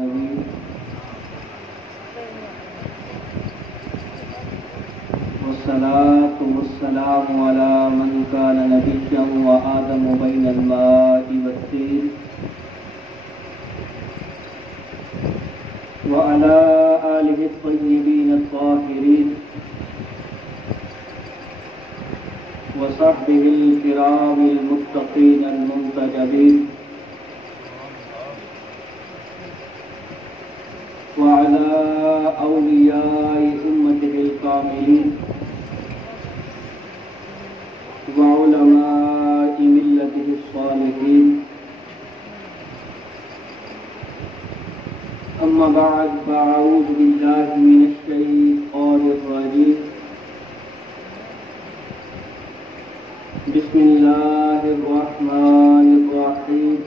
النبي والصلاة والسلام على من كان نبيا وآدم بين الماء والطين وعلى آله الطيبين الطاهرين وصحبه الكرام المتقين المنتجبين وعلى أولياء أمته الكاملين وعلماء ملته الصالحين أما بعد فأعوذ بالله من الشيطان الرجيم بسم الله الرحمن الرحيم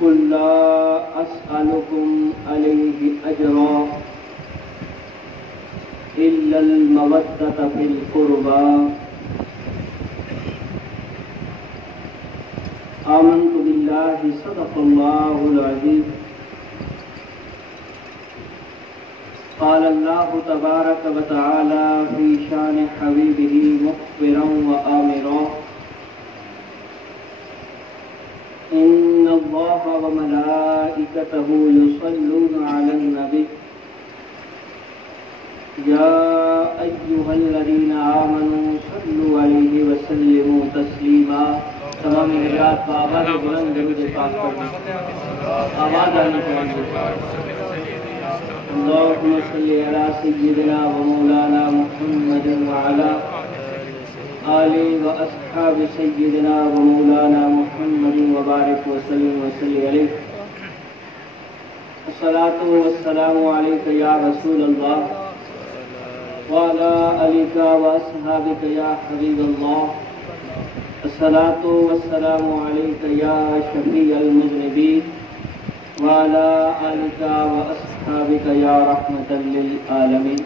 قل لا أسألكم عليه أجرا إلا المودة في القربى آمنت بالله صدق الله العظيم قال الله تبارك وتعالى في شان حبيبه مخبرا وآمرا إن الله وملائكته يصلون على النبي يا أيها الذين آمنوا صلوا عليه وسلموا تسليما تمام نجات بآواز بلند درود پاک پڑھیں آواز آنی چاہیے اللهم صل على سيدنا ومولانا محمد وعلى آل وأصحاب سيدنا ومولانا محمد وبارك وسلم عليه الصلاة والسلام عليك يا رسول الله وعلى آلك وأصحابك يا حبيب الله الصلاة والسلام عليك يا شفيع المذنبين وعلى آلك وأصحابك يا رحمة للعالمين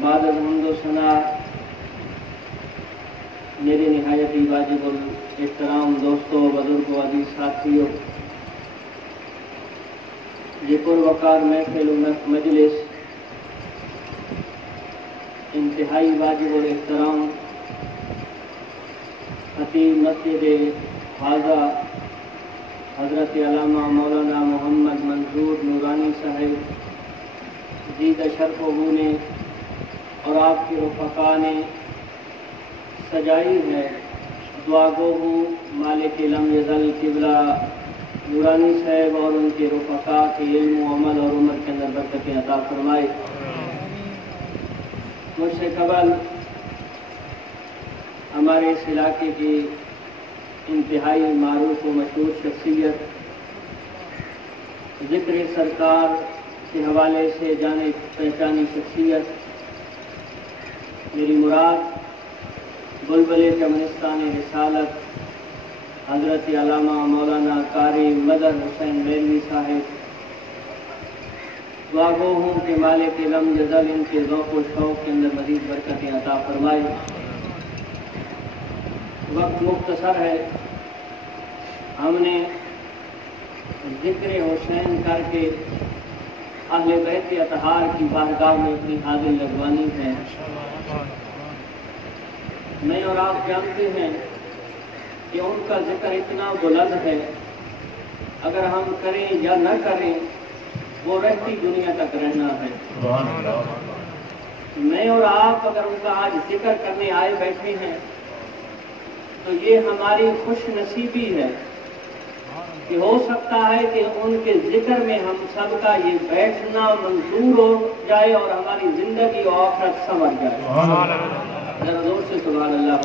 بعد الحمد و ثنا میرے نہایت ہی واجب الاحترام دوستوں بزرگوں عزیز ساتھیوں یہ پروقار محفل و مجلس انتہائی واجب الاحترام خطیب مسجد حاضہ حضرت علامہ مولانا محمد منظور نورانی صاحب زید شرف و نے اور آپ کے رفقا نے سجائی ہے دعا گو ہوں مالک لم یزل قبلہ نورانی صاحب اور ان کے رفقا کے علم و عمل اور عمر کے اندر برکتیں عطا فرمائے مجھ سے قبل ہمارے اس علاقے کی انتہائی معروف و مشہور شخصیت ذکر سرکار کے حوالے سے جانے پہچانی شخصیت میری مراد بلبل چمنستان رسالت حضرت علامہ مولانا قاری مدر حسین ریلوی صاحب دعا گو ہوں کہ مالک لم یزل ان کے ذوق و شوق کے اندر مزید برکتیں عطا فرمائے وقت مختصر ہے ہم نے ذکر حسین کر کے اہل بیت اطہار کی بارگاہ میں اپنی حاضری لگوانی ہے میں اور آپ جانتے ہیں کہ ان کا ذکر اتنا بلند ہے اگر ہم کریں یا نہ کریں وہ رہتی دنیا تک رہنا ہے میں اور آپ اگر ان کا آج ذکر کرنے آئے بیٹھے ہیں تو یہ ہماری خوش نصیبی ہے کہ ہو سکتا ہے کہ ان کے ذکر میں ہم سب کا یہ بیٹھنا منظور ہو جائے اور ہماری زندگی و آخرت سنور جائے ذرا زور سے سبحان اللہ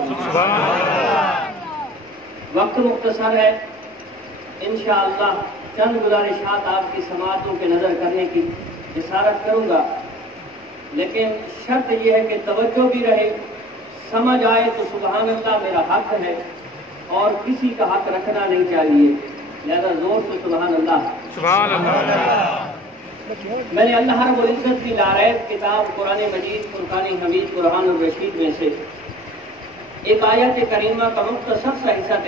وقت مختصر ہے انشاءاللہ چند گزارشات آپ کی سماعتوں کے نظر کرنے کی جسارت کروں گا لیکن شرط یہ ہے کہ توجہ بھی رہے سمجھ آئے تو سبحان اللہ میرا حق ہے اور کسی کا حق رکھنا نہیں چاہیے لہذا زور سے سبحان اللہ سبحان اللہ میں نے اللہ رب العزت کی لاریب کتاب قرآن مجید فرقان حمید قرآن الرشید میں سے ایک آیت کریمہ کا مختصر سا حصہ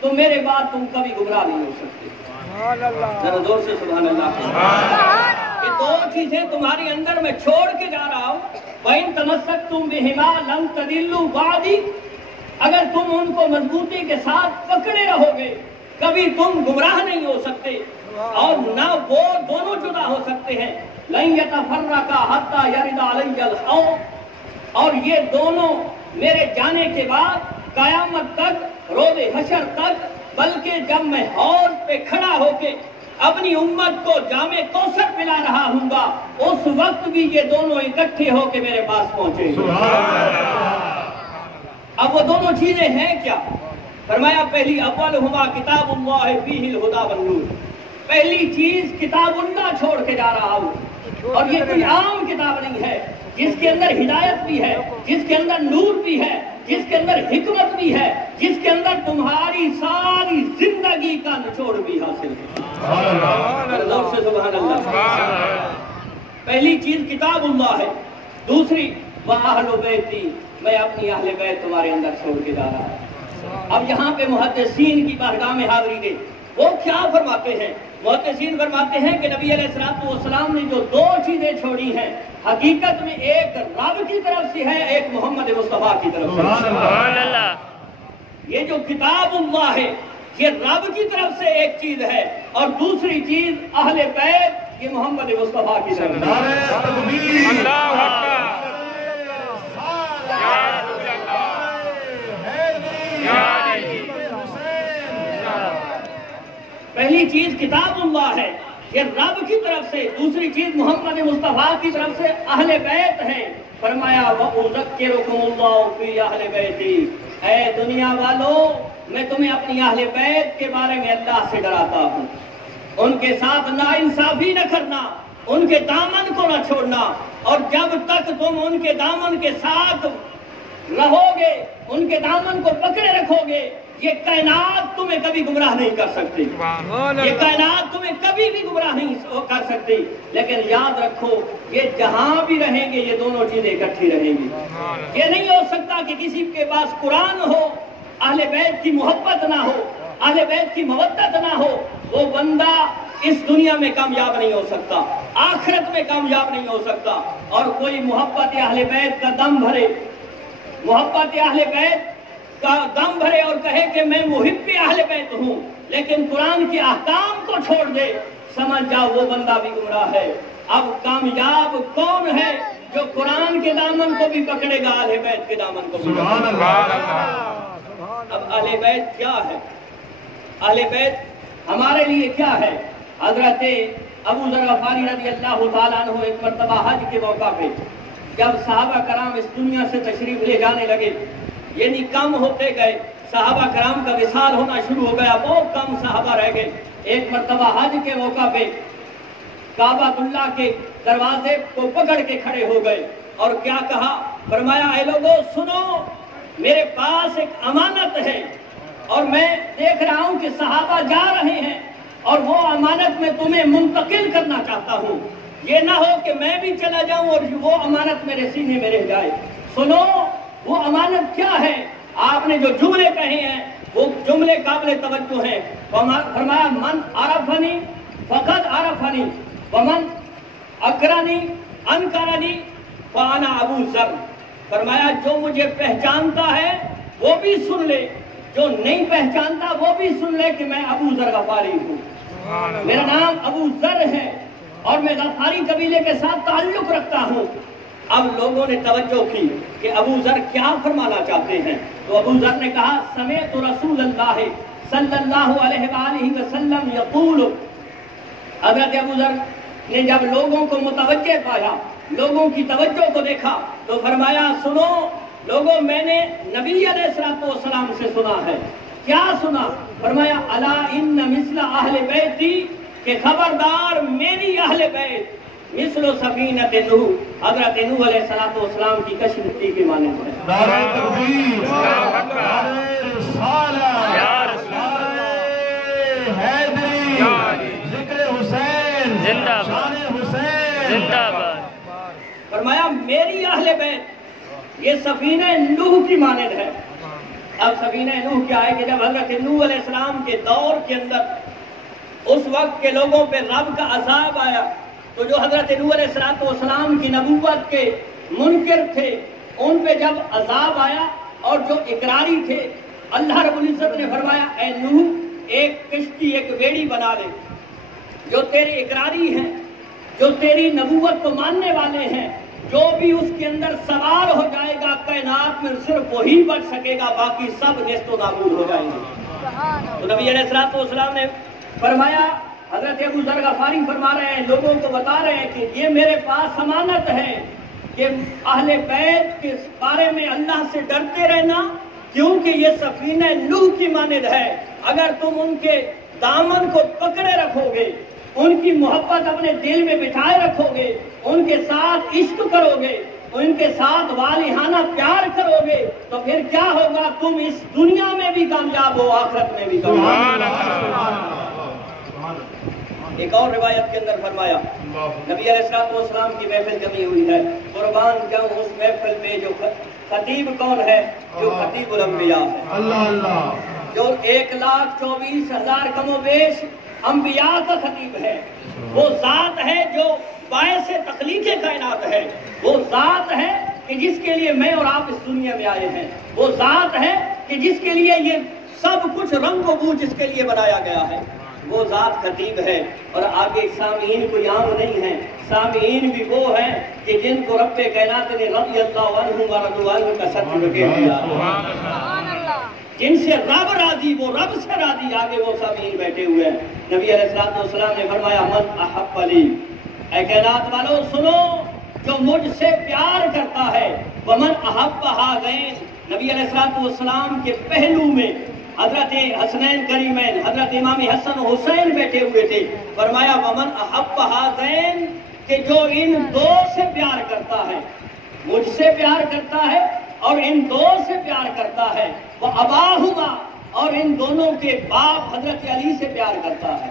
تو میرے بعد تم کبھی گمراہ نہیں ہو سکتے. ذرا زور سے سبحان اللہ. یہ دو چیزیں تمہاری اندر میں چھوڑ کے جا رہا ہوں. وَإِن تَمَسَّكْتُمْ بِهِمَا لَن تَضِلُّوا بَعْدِي. اگر تم ان کو مضبوطی کے ساتھ پکڑے رہو گے کبھی تم گمراہ نہیں ہو سکتے اور نہ وہ دونوں جدا ہو سکتے ہیں. لَن يَتَفَرَّقَا حَتَّى يَرِدَ عَلَيَّ الْحَوْض. اور یہ دونوں میرے جانے کے بعد قیامت تک روز حشر تک بلکہ جب میں حوض پہ کھڑا ہو کے اپنی امت کو جام کوثر پلا رہا ہوں گا اس وقت بھی یہ دونوں اکٹھے ہو کے میرے پاس پہنچے گے. اب وہ دونوں چیزیں ہیں کیا؟ فرمایا پہلی اولہما کتاب اللہ فیہ الہدی والنور. پہلی چیز کتاب اللہ چھوڑ کے جا رہا ہوں اور یہ کوئی عام کتاب نہیں ہے جس کے اندر ہدایت بھی ہے، جس کے اندر نور بھی ہے، جس کے اندر حکمت بھی ہے، جس کے اندر تمہاری ساری زندگی کا نچوڑ بھی حاصل ہے. اللہ سے سبحان اللہ. پہلی چیز کتاب اللہ ہے. دوسری وَأَهْلُ بَيْتِي. میں اپنی اہل بیت تمہارے اندر چھوڑ کے جا رہا ہوں. اب یہاں پہ محدثین کی بارگاہ میں حاضری دے وہ کیا فرماتے ہیں؟ محدثین فرماتے ہیں کہ نبی علیہ السلام نے جو دو چیزیں چھوڑی ہیں حقیقت میں ایک رب کی طرف سے ہے، ایک محمد مصطفیٰ کی طرف سے. سبحان اللہ. یہ جو کتاب اللہ ہے یہ رب کی طرف سے ایک چیز ہے اور دوسری چیز اہل بیت یہ محمد مصطفیٰ کی طرف سے. اللہ اکبر. پہلی چیز کتاب اللہ ہے یہ رب کی طرف سے، دوسری چیز محمد مصطفیٰ کی طرف سے اہل بیت ہے. فرمایا وَأُذَكِّرُكُمُ اللَّهُ فِي أَهْلِ بَيْتِي. اے دنیا والو میں تمہیں اپنی اہل بیت کے بارے میں اللہ سے ڈراتا ہوں. ان کے ساتھ ناانصافی نہ کرنا، ان کے دامن کو نہ چھوڑنا، اور جب تک تم ان کے دامن کے ساتھ رہو گے ان کے دامن کو پکڑے رکھو گے یہ کائنات تمہیں کبھی گمراہ نہیں کر سکتی. یہ کائنات تمہیں کبھی بھی گمراہ نہیں کر سکتی. لیکن یاد رکھو یہ جہاں بھی رہیں گے یہ دونوں چیزیں اکٹھی رہیں گی. یہ نہیں ہو سکتا کہ کسی کے پاس قرآن ہو اہل بیت کی محبت نہ ہو، اہل بیت کی مودت نہ ہو، وہ بندہ اس دنیا میں کامیاب نہیں ہو سکتا، آخرت میں کامیاب نہیں ہو سکتا. اور کوئی محبت اہل بیت کا دم بھرے، محبت اہل بیت کا دم بھرے اور کہے کہ میں محب اہل بیت ہوں لیکن قرآن کے احکام کو چھوڑ دے، سمجھ جاؤ وہ بندہ بھی گمراہ ہے. اب کامیاب کون ہے جو قرآن کے دامن کو بھی پکڑے گا اہل بیت کے دامن کو بھی. سبحان اللہ. اب اہل بیت کیا ہے؟ اہل بیت ہمارے لیے کیا ہے؟ حضرت ابو ذر غفاری رضی اللہ تعالیٰ عنہ ایک مرتبہ حج کے موقع پہ جب صحابہ کرام اس دنیا سے تشریف لے جانے لگے، یعنی کم ہوتے گئے، صحابہ کرام کا وصال ہونا شروع ہو گیا، بہت کم صحابہ رہ گئے. ایک مرتبہ حج کے موقع پہ کعبۃ اللہ کے دروازے کو پکڑ کے کھڑے ہو گئے اور کیا کہا؟ فرمایا اے لوگوں سنو، میرے پاس ایک امانت ہے اور میں دیکھ رہا ہوں کہ صحابہ جا رہے ہیں اور وہ امانت میں تمہیں منتقل کرنا چاہتا ہوں. یہ نہ ہو کہ میں بھی چلا جاؤں اور وہ امانت میرے سینے میں رہ جائے. سنو وہ امانت کیا ہے؟ آپ نے جو جملے کہے ہیں وہ جملے قابل توجہ ہیں. فرمایا من عرفنی فقد عرفنی ومن اکرنی انکرنی فانا ابو ذر. فرمایا جو مجھے پہچانتا ہے وہ بھی سن لے، جو نہیں پہچانتا وہ بھی سن لے کہ میں ابو ذر غفاری ہوں. میرا نام ابو ذر ہے اور میں غفاری قبیلے کے ساتھ تعلق رکھتا ہوں. اب لوگوں نے توجہ کی کہ ابو ذر کیا فرمانا چاہتے ہیں، تو ابو ذر نے کہا سمعت رسول اللہ صلی اللہ علیہ وآلہ وسلم یقول. حضرت ابو ذر نے جب لوگوں کو متوجہ پایا، لوگوں کی توجہ کو دیکھا تو فرمایا سنو لوگوں، میں نے نبی علیہ السلام سے سنا ہے. کیا سنا؟ فرمایا الا ان مثل اہل بیتی، کہ خبردار میری اہل بیت مثل سفینۃ نوح، حضرت نوح علیہ السلام کی کشتی کی مانند ہے. نعرہ تکبیر، نعرہ رسالہ، نعرہ حیدری، ذکر حسین، شان حسین زندہ باد. فرمایا میری اہل بیت یہ سفینہ نوح کی مانند ہے اب سفینہ نوح کیا ہے کہ جب حضرت نوح علیہ السلام کے دور کے اندر اس وقت کے لوگوں پہ رب کا عذاب آیا، تو جو حضرت نوح علیہ السلام کی نبوت کے منکر تھے ان پہ جب عذاب آیا، اور جو اقراری تھے اللہ رب العزت نے فرمایا اے نوح ایک کشتی ایک بیڑی بنا لے، جو تیرے اقراری ہیں، جو تیری نبوت کو ماننے والے ہیں، جو بھی اس کے اندر سوار ہو جائے گا کائنات میں صرف وہی بچ سکے گا، باقی سب نیست و نابود ہو جائیں گے۔ تو نبی علیہ السلام نے فرمایا، حضرت ابو ذر غفاری فرما رہے ہیں، لوگوں کو بتا رہے ہیں کہ یہ میرے پاس امانت ہے کہ اہل بیت کے بارے میں اللہ سے ڈرتے رہنا، کیونکہ یہ سفینہ نوح کی مانند ہے۔ اگر تم ان کے دامن کو پکڑے رکھو گے، ان کی محبت اپنے دل میں بٹھائے رکھو گے، ان کے ساتھ عشق کرو گے، ان کے ساتھ والہانہ پیار کرو گے، تو پھر کیا ہوگا؟ تم اس دنیا میں بھی کامیاب ہو، آخرت میں بھی کامیاب ہو۔ ایک اور روایت کے اندر فرمایا نبی علیہ السلام کی محفل جمی ہوئی ہے، قربان جاؤں اس محفل میں جو خطیب کون ہے؟ جو خطیب الانبیاء ہے، اللہ اللہ، جو 1,24,000 کم و بیش انبیاء کا خطیب ہے، وہ ذات ہے جو باعث تخلیق کائنات ہے، وہ ذات ہے کہ جس کے لیے میں اور آپ اس دنیا میں آئے ہیں، وہ ذات ہے کہ جس کے لیے یہ سب کچھ رنگ و بو جس کے لیے بنایا گیا ہے، وہ ذات خطیب ہے۔ اور آگے سامعین کوئی عام نہیں ہے، سامعین بھی وہ ہیں کہ جن کو رب کائنات نے رضی اللہ عنہ و رضوا عنہ کا سرٹیفکیٹ دیا، جن سے رب راضی وہ رب سے راضی، آگے وہ سامعین بیٹھے ہوئے ہیں۔ نبی علیہ السلام نے فرمایا من احب لی، اے کائنات والو سنو، جو مجھ سے پیار کرتا ہے، ومن احب ہذین، نبی علیہ السلام کے پہلو میں حضرت حسنین کریمین حضرت امام حسن حسین بیٹھے ہوئے تھے، فرمایا ومن احب ہذین، کہ جو ان دو سے پیار کرتا ہے، مجھ سے پیار کرتا ہے اور ان دو سے پیار کرتا ہے، وہ اباہما، اور ان دونوں کے باپ حضرت علی سے پیار کرتا ہے۔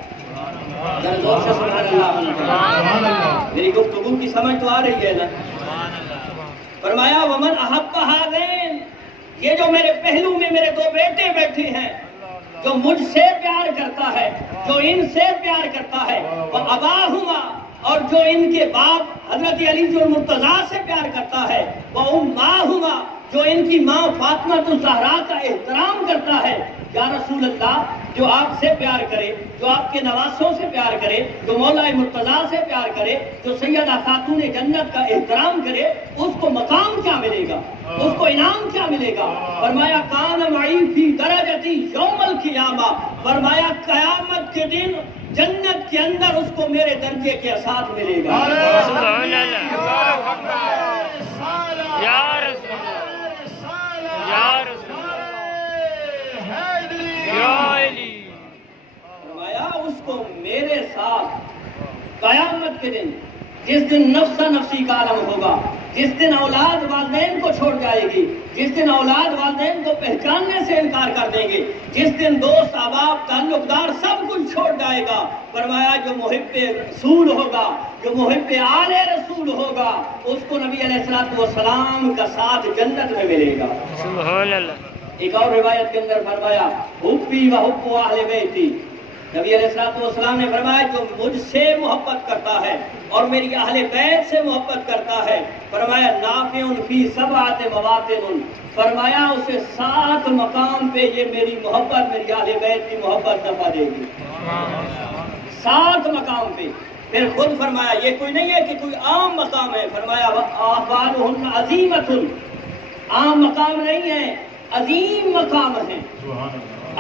زور سے سبحان اللہ، میری گفتگو کی سمجھ تو آ رہی ہے نا؟ فرمایا ومن احب ہذین، یہ جو میرے پہلو میں میرے دو بیٹے بیٹھے ہیں، جو مجھ سے پیار کرتا ہے، جو ان سے پیار کرتا ہے، وہ اباہما، اور جو ان کے باپ حضرت علی جو مرتضیٰ سے پیار کرتا ہے، وہ اماہما، جو ان کی ماں فاطمہ الزہرا کا احترام کرتا ہے۔ یا رسول اللہ، جو آپ سے پیار کرے، جو آپ کے نواسوں سے پیار کرے، جو مولا مرتضیٰ سے پیار کرے، جو سیدہ خاتون جنت کا احترام کرے، اس کو مقام کیا ملے گا؟ اس کو انعام کیا ملے گا؟ فرمایا کان معی فی درجتی یوم القیامہ، فرمایا قیامت کے دن جنت کے اندر اس کو میرے درجے کے ساتھ ملے گا۔ سبحان اللہ، یا رسول اللہ، یا رسول فرمایا اس کو میرے ساتھ قیامت کے دن، جس دن نفسا نفسی کا عالم ہوگا، جس دن اولاد والدین کو چھوڑ جائے گی، جس دن اولاد والدین کو پہچاننے سے انکار کر دیں گے، جس دن دوست احباب تعلق دار سب کچھ چھوڑ جائے گا، فرمایا جو محب رسول ہوگا، جو محب آل رسول ہوگا، اس کو نبی علیہ السلام کا ساتھ جنت میں ملے گا۔ سبحان اللہ۔ ایک اور روایت کے اندر فرمایا حبی و حب اہل بیتی، نبی علیہ السلام نے فرمایا جو مجھ سے محبت کرتا ہے اور میری اہل بیت سے محبت کرتا ہے، فرمایا نافع فی سبعۃ مواطن، فرمایا اسے 7 مقام پہ یہ میری محبت، میری اہل بیت کی محبت نفع دے گی، 7 مقام پہ۔ پھر خود فرمایا یہ کوئی نہیں ہے کہ کوئی عام مقام ہے، فرمایا آفالہن عظیمۃ، عام مقام نہیں ہے، عظیم مقام ہے،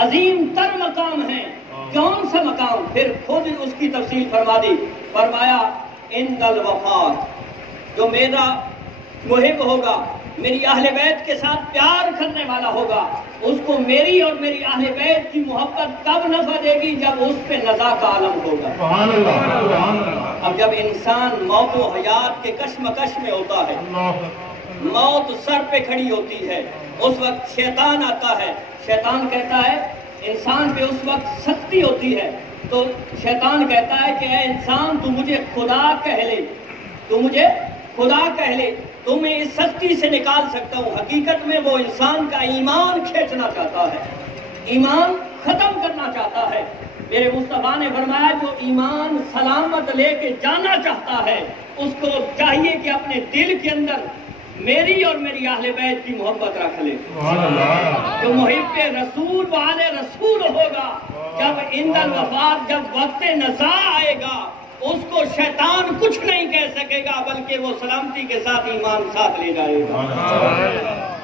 عظیم تر مقام ہے۔ کون سا مقام؟ پھر خود اس کی تفصیل فرما دی، فرمایا عند الوفات، جو میرا محب ہوگا، میری اہل بیت کے ساتھ پیار کرنے والا ہوگا، اس کو میری اور میری اہل بیت کی محبت کب نفع دے گی؟ جب اس پہ نزا کا عالم ہوگا۔ اب جب انسان موت و حیات کے کشمکش میں ہوتا ہے، موت سر پہ کھڑی ہوتی ہے، اس وقت شیطان آتا ہے، شیطان کہتا ہے انسان پہ اس وقت سختی ہوتی ہے، تو شیطان کہتا ہے کہ اے انسان تو مجھے خدا کہہ لے، تو مجھے خدا کہہ لے، تمہیں اس سختی سے نکال سکتا ہوں، حقیقت میں وہ انسان کا ایمان کھینچنا چاہتا ہے، ایمان ختم کرنا چاہتا ہے۔ میرے مصطفیٰ نے فرمایا جو ایمان سلامت لے کے جانا چاہتا ہے اس کو چاہیے کہ اپنے دل کے اندر میری اور میری اہل بیت کی محبت رکھ لے۔ جو محب رسول و آل رسول ہوگا، جب عند الوفات، جب وقت نزاع آئے گا، اس کو شیطان کچھ نہیں کہہ سکے گا، بلکہ وہ سلامتی کے ساتھ ایمان ساتھ لے جائے گا۔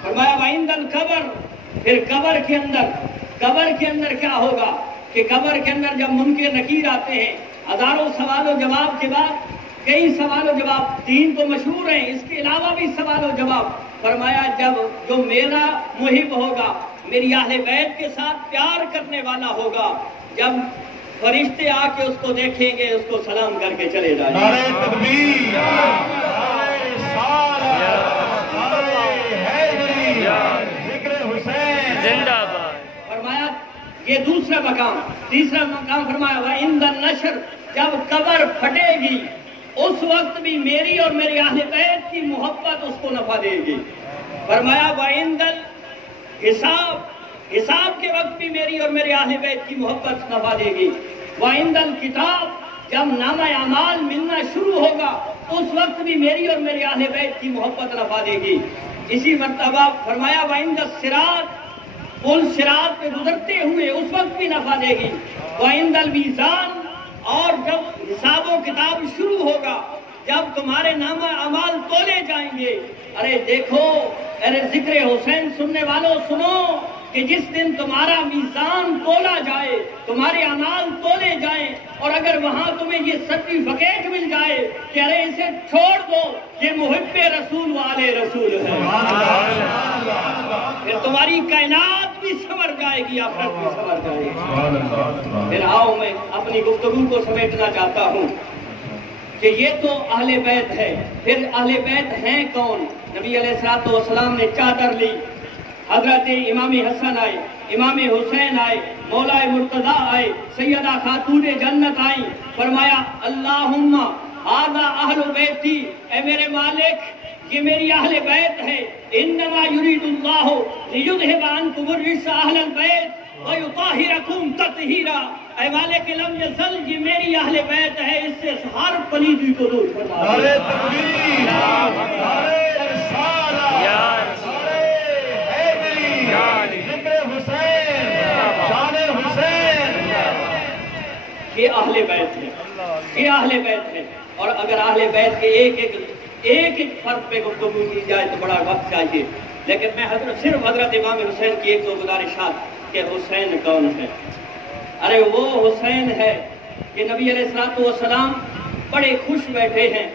فرمایا وعند القبر، پھر قبر کے اندر کیا ہوگا کہ قبر کے اندر جب منکر نکیر آتے ہیں، ہزاروں سوال و جواب کے بعد کئی سوال و جواب، 3 تو مشہور ہیں، اس کے علاوہ بھی سوال و جواب۔ فرمایا جب جو میرا محب ہوگا، میری اہل بیت کے ساتھ پیار کرنے والا ہوگا، جب فرشتے آ کے اس کو دیکھیں گے، اس کو سلام کر کے چلے جائیں گے۔ نعرہ تکبیر، نعرہ رسالت، نعرہ حیدری، ذکر حسین زندہ باد۔ فرمایا یہ دوسرا مقام۔ تیسرا مقام فرمایا وعند النشر، جب قبر پھٹے گی اس وقت بھی میری اور میری اہل بیت کی محبت اس کو نفع دے گی۔ فرمایا وعند الحساب، حساب کے وقت بھی میری اور میری اہل بیت کی محبت نفع دے گی۔ وعند الکتاب، جب نامہ اعمال ملنا شروع ہوگا اس وقت بھی میری اور میری اہل بیت کی محبت نفع دے گی۔ اسی مرتبہ فرمایا وعند الصراط، پل صراط پہ گزرتے ہوئے اس وقت بھی نفع دے گی۔ وعند المیزان، اور جب حساب و کتاب شروع ہوگا، جب تمہارے نامہ اعمال تولے جائیں گے، ارے دیکھو، ارے ذکر حسین سننے والوں سنو کہ جس دن تمہارا میزان تولا جائے، تمہارے اعمال تولے جائیں، اور اگر وہاں تمہیں یہ سرٹیفکیٹ مل جائے کہ ارے اسے چھوڑ دو، یہ محب رسول والے رسول ہے، پھر تمہاری کائنات بھی سنور جائے گی، آخرت بھی سنور جائے گی۔ پھر آؤ میں اپنی گفتگو کو سمیٹنا چاہتا ہوں کہ یہ تو اہل بیت ہے۔ پھر اہل بیت ہیں کون؟ نبی علیہ الصلوۃ والسلام نے چادر لی، حضرت امام حسن آئے، امام حسین آئے، مولا مرتضیٰ آئے، سیدہ خاتون جنت آئیں، فرمایا اللہم ھذا اہل بیتی، اے میرے مالک یہ میری اہل بیت ہے، انما یرید اللہ لیذھب عنکم الرجس اہل البیت ویطہرکم تطہیرا، اے مالک لم یزل، یہ میری اہل بیت ہے، اس سے ہر پلیدی کو دور فرما۔ نعرہ تکبیر، نعرہ رسالت، نعرہ حیدری، ذکر حسین، شان حسین۔ یہ اہل بیت ہے، یہ اہل بیت ہے۔ اور اگر اہل بیت کے ایک فرد پہ گفتگو کی جائے تو بڑا وقت چاہیے، لیکن میں صرف حضرت امام حسین کی ایک دو گزارشات کہ حسین کون ہے۔ ارے وہ حسین ہے کہ نبی علیہ الصلوۃ والسلام بڑے خوش بیٹھے ہیں،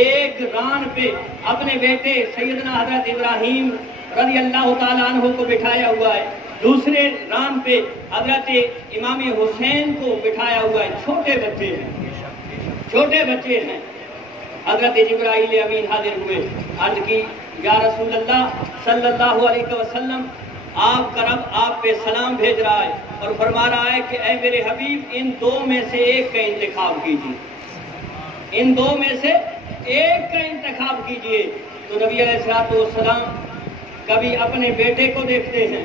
ایک ران پہ اپنے بیٹے سیدنا حضرت ابراہیم رضی اللہ تعالیٰ عنہ کو بٹھایا ہوا ہے، دوسرے ران پہ حضرت امام حسین کو بٹھایا ہوا ہے، چھوٹے بچے ہیں۔ حضرت جبرائیل امین حاضر ہوئے، عرض کی یا رسول اللہ صلی اللہ علیہ وسلم، آپ کا رب آپ پہ سلام بھیج رہا ہے اور فرما رہا ہے کہ اے میرے حبیب ان دو میں سے ایک کا انتخاب کیجیے، ان دو میں سے ایک کا انتخاب کیجیے۔ تو نبی علیہ الصلوۃ والسلام کبھی اپنے بیٹے کو دیکھتے ہیں،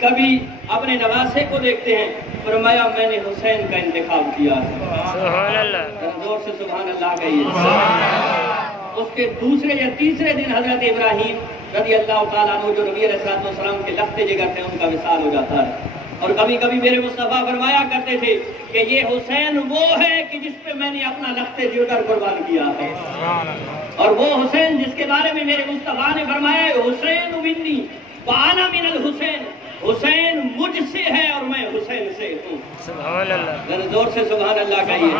کبھی اپنے نواسے کو دیکھتے ہیں، فرمایا میں نے حسین کا انتخاب کیا ہے۔ سبحان اللہ، زور سے سبحان اللہ کہیے۔ اس کے دوسرے یا تیسرے دن حضرت ابراہیم رضی اللہ تعالیٰ عنہ جو نبی علیہ الصلوۃ والسلام کے لخت جگر تھے ان کا وصال ہو جاتا ہے۔ اور کبھی کبھی میرے مصطفیٰ فرمایا کرتے تھے کہ یہ حسین وہ ہے کہ جس پہ میں نے اپنا لخت جگر قربان کیا ہے، اور وہ حسین جس کے بارے میں میرے مصطفیٰ نے فرمایا حسین منی وانا من الحسین، حسین مجھ سے ہے اور میں حسین سے ہوں۔ سبحان اللہ، ذرا زور سے سبحان اللہ کہیے۔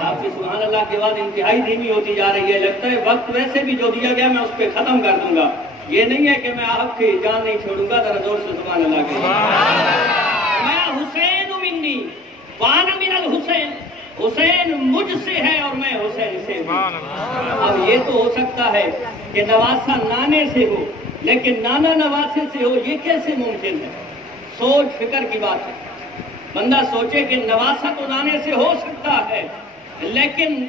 آپ کی سبحان اللہ کی آواز انتہائی دھیمی ہوتی جا رہی ہے، لگتا ہے وقت ویسے بھی جو دیا گیا میں اس پہ ختم کر دوں گا، یہ نہیں ہے کہ میں آپ کی جان نہیں چھوڑوں گا۔ ذرا زور سے سبحان اللہ کہیے۔ میں حسین منی وانا من الحسین، حسین مجھ سے ہے اور میں حسین سے ہوں۔ اب یہ تو ہو سکتا ہے کہ نواسا نانے سے ہو، لیکن نانا نواسے سے ہو، یہ کیسے ممکن ہے؟ سوچ فکر کی بات ہے۔ بندہ سوچے کہ نواسا تو نانے سے ہو سکتا ہے، لیکن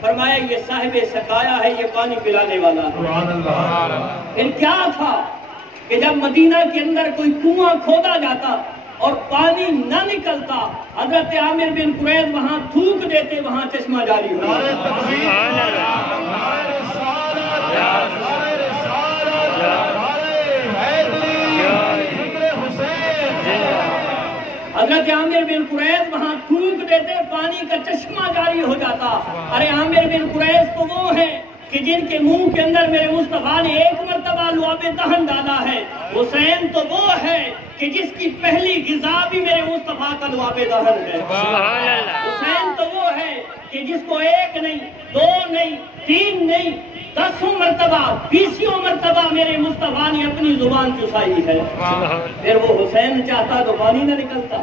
فرمایا یہ صاحب سقایا ہے، یہ پانی پلانے والا ہے۔ پھر کیا تھا کہ جب مدینہ کے اندر کوئی کنواں کھودا جاتا اور پانی نہ نکلتا، حضرت عامر بن قریظ وہاں تھوک دیتے، وہاں چشمہ جاری ہو حضرت عامر بن قریظ وہاں تھوک دیتے، پانی کا چشمہ جاری ہو جاتا۔ ارے عامر بن قریظ تو وہ ہیں کہ جن کے منہ کے اندر میرے مصطفیٰ نے ایک مرتبہ لعاب دہن ڈالا ہے۔ حسین تو وہ ہے کہ جس کی پہلی غذا بھی میرے مصطفیٰ کا لعاب دہن ہے۔ حسین تو وہ ہے کہ جس کو ایک نہیں، دو نہیں، تین نہیں، 10 مرتبہ، 20 مرتبہ میرے مصطفیٰ نے اپنی زبان چسائی ہے۔ پھر وہ حسین چاہتا تو پانی نہ نکلتا،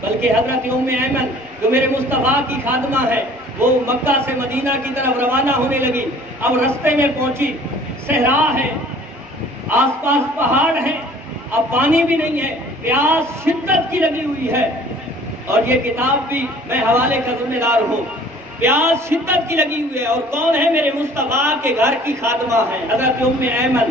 بلکہ حضرت ام ایمن جو میرے مصطفیٰ کی خادمہ ہے، وہ مکہ سے مدینہ کی طرف روانہ ہونے لگی۔ اب رستے میں پہنچی، صحرا ہے، آس پاس پہاڑ ہیں، اب پانی بھی نہیں ہے، پیاس شدت کی لگی ہوئی ہے، اور یہ کتاب بھی میں حوالے کا ذمہ دار ہوں۔ پیاس شدت کی لگی ہوئی ہے، اور کون ہے؟ میرے مصطفیٰ کے گھر کی خادمہ ہے حضرت ام ایمن۔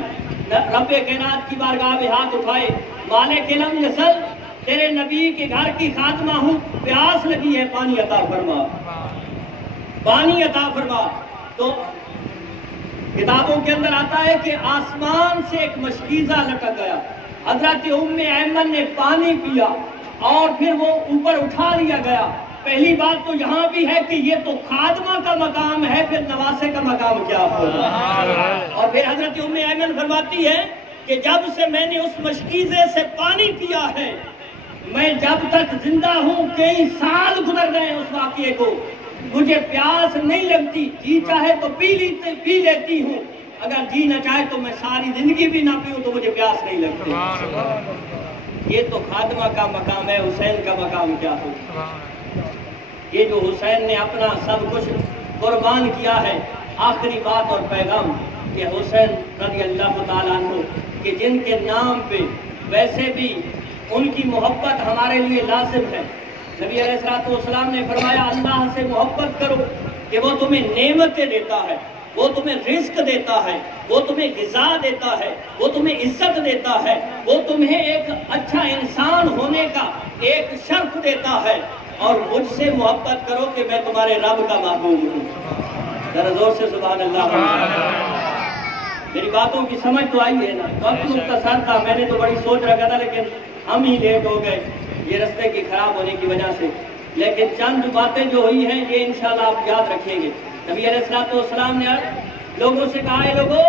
رب کائنات کی بارگاہ میں ہاتھ اٹھائے، مالک لم یزل، تیرے نبی کے گھر کی خادمہ ہوں، پیاس لگی ہے، پانی عطا فرما، پانی عطا فرما۔ تو کتابوں کے اندر آتا ہے کہ آسمان سے ایک مشکیزہ لٹک گیا، حضرت ام ایمن نے پانی پیا اور پھر وہ اوپر اٹھا لیا گیا۔ پہلی بات تو یہاں بھی ہے کہ یہ تو خادمہ کا مقام ہے، پھر نواسے کا مقام کیا ہوگا؟ اور پھر حضرت ام ایمن فرماتی ہے کہ جب سے میں نے اس مشکیزے سے پانی پیا ہے، میں جب تک زندہ ہوں، کئی سال گزر گئے اس واقعے کو، مجھے پیاس نہیں لگتی، جی چاہے تو پی لیتی ہوں، اگر جی نہ چاہے تو میں ساری زندگی بھی نہ پیوں تو مجھے پیاس نہیں لگتی۔ یہ تو خادمہ کا مقام ہے، حسین کا مقام کیا ہوگا؟ یہ جو حسین نے اپنا سب کچھ قربان کیا ہے، آخری بات اور پیغام کہ حسین رضی اللہ تعالیٰ عنہ کہ جن کے نام پہ ویسے بھی ان کی محبت ہمارے لیے لازم ہے۔ نبی علیہ السلام نے فرمایا اللہ سے محبت کرو کہ وہ تمہیں نعمتیں دیتا ہے، وہ تمہیں رزق دیتا ہے، وہ تمہیں غذا دیتا ہے، وہ تمہیں عزت دیتا ہے، وہ تمہیں ایک اچھا انسان ہونے کا ایک شرف دیتا ہے، اور مجھ سے محبت کرو کہ میں تمہارے رب کا محبوب ہوں۔ ذرا زور سے سبحان اللہ۔ میری باتوں کی سمجھ تو آئی ہے نا؟ وقت مختصر تھا، میں نے تو بڑی سوچ رکھا تھا، لیکن ہم ہی لیٹ ہو گئے یہ رستے کی خراب ہونے کی وجہ سے، لیکن چند باتیں جو ہوئی ہیں یہ انشاءاللہ آپ یاد رکھیں گے۔ نبی علیہ السلام نے لوگوں سے کہا ہے لوگوں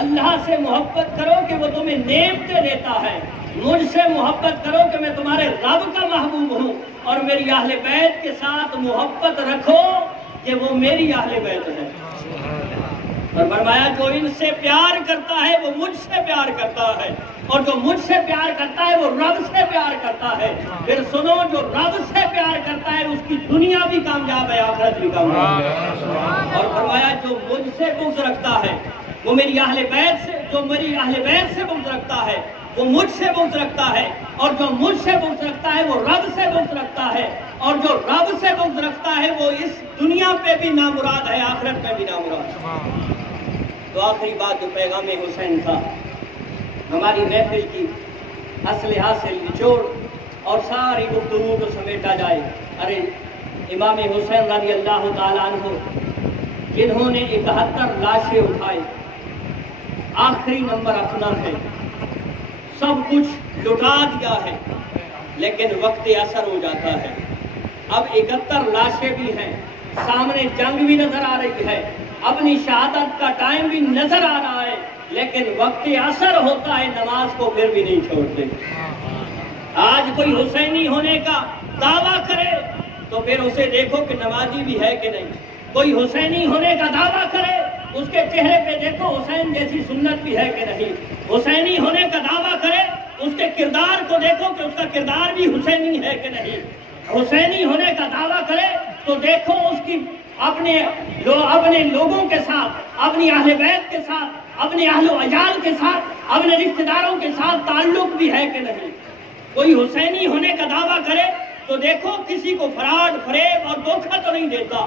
اللہ سے محبت کرو کہ وہ تمہیں نعمتیں دیتا ہے، مجھ سے محبت کرو کہ میں تمہارے رب کا محبوب ہوں، اور میری اہل بیت کے ساتھ محبت رکھو کہ وہ میری اہل بیت ہے۔ اور فرمایا جو ان سے پیار کرتا ہے وہ مجھ سے پیار کرتا ہے، اور جو مجھ سے پیار کرتا ہے وہ رب سے پیار کرتا ہے۔ پھر سنو، جو رب سے پیار کرتا ہے اس کی دنیا بھی کامیاب ہے، آخرت بھی کامیاب ہے۔ اور فرمایا جو مجھ سے بغض رکھتا ہے وہ میری اہل بیت سے، جو میری اہل بیت سے بغض رکھتا ہے وہ مجھ سے بغض رکھتا ہے، اور جو مجھ سے بغض رکھتا ہے وہ رب سے بغض رکھتا ہے، اور جو رب سے بغض رکھتا ہے وہ اس دنیا پہ بھی نامراد ہے، آخرت میں بھی نامراد ہے۔ تو آخری بات جو پیغام حسین تھا، ہماری محفل کی اصل حاصل نچوڑ اور ساری گفتگو کو سمیٹا جائے۔ ارے امام حسین رضی اللہ تعالیٰ عنہ جنہوں نے 71 لاشیں اٹھائے، آخری نمبر اپنا ہے، سب کچھ لٹا دیا ہے، لیکن وقت اثر ہو جاتا ہے۔ اب 71 لاشیں بھی ہیں، سامنے جنگ بھی نظر آ رہی ہے، اپنی شہادت کا ٹائم بھی نظر آ رہا ہے، لیکن وقت اثر ہوتا ہے، نماز کو پھر بھی نہیں چھوڑتے۔ آج کوئی حسینی ہونے کا دعویٰ کرے تو پھر اسے دیکھو کہ نمازی بھی ہے کہ نہیں۔ کوئی حسینی ہونے کا دعویٰ کرے اس کے چہرے پہ دیکھو حسین جیسی سنت بھی ہے کہ نہیں۔ حسینی ہونے کا دعویٰ کرے اس کے کردار کو دیکھو کہ اس کا کردار بھی حسینی ہے کہ نہیں۔ حسینی ہونے کا دعویٰ کرے تو دیکھو اس کی اپنے لوگوں کے ساتھ، اپنی اہل بیت کے ساتھ، اپنے اہل و عیال کے ساتھ، اپنے رشتہ داروں کے ساتھ تعلق بھی ہے کہ نہیں۔ کوئی حسینی ہونے کا دعویٰ کرے تو دیکھو کسی کو فراڈ، فریب اور دھوکہ تو نہیں دیتا۔